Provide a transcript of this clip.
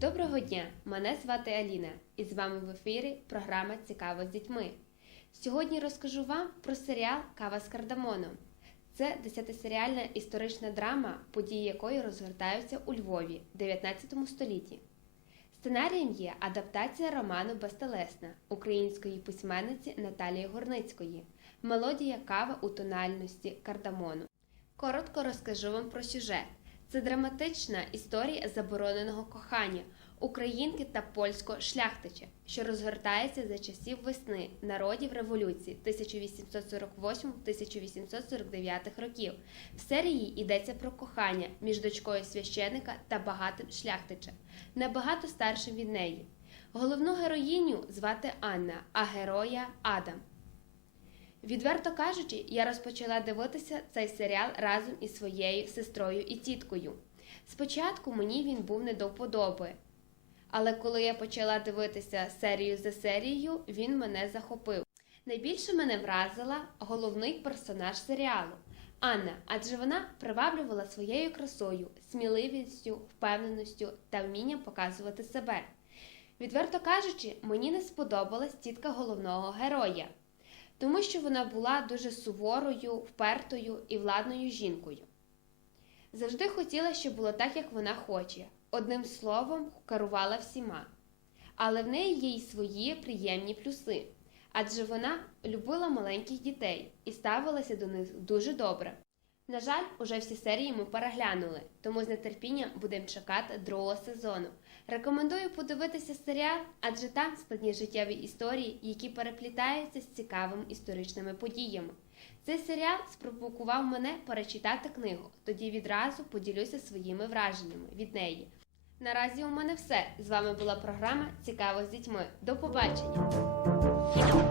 дня! Мене звати Аліна, і з вами в ефірі програма Цікаво з дітьми. Сьогодні розкажу вам про серіал Кава з кардамоном. Це десятисеріальна історична драма, події якої розгортаються у Львові в 19 столітті. Сценарієм є адаптація роману Безтелесна української письменниці Наталії Горницької, мелодія кава у тональності кардамону. Коротко розкажу вам про сюжет. Це драматична історія забороненого кохання українки та польського шляхтича, що розгортається за часів весни народів революції 1848-1849 років. В серії йдеться про кохання між дочкою священика та багатим шляхтичем, набагато старшим від неї. Головну героїню звати Анна, а героя Адам. Відверто кажучи, я розпочала дивитися цей серіал разом із своєю сестрою і тіткою. Спочатку мені він був не до вподоби, але коли я почала дивитися серію за серією, він мене захопив. Найбільше мене вразила головний персонаж серіалу Анна, адже вона приваблювала своєю красою, сміливістю, впевненістю та вмінням показувати себе. Відверто кажучи, мені не сподобалась тітка головного героя тому що вона була дуже суворою, впертою і владною жінкою. Завжди хотіла, щоб було так, як вона хоче, одним словом, керувала всіма. Але в неї є й свої приємні плюси, адже вона любила маленьких дітей і ставилася до них дуже добре. На жаль, уже всі серії ми переглянули, тому з нетерпінням будемо чекати другого сезону. Рекомендую подивитися серіал, адже там складні життєві історії, які переплітаються з цікавими історичними подіями. Цей серіал спровокував мене перечитати книгу, тоді відразу поділюся своїми враженнями від неї. Наразі у мене все. З вами була програма Цікаво з дітьми. До побачення!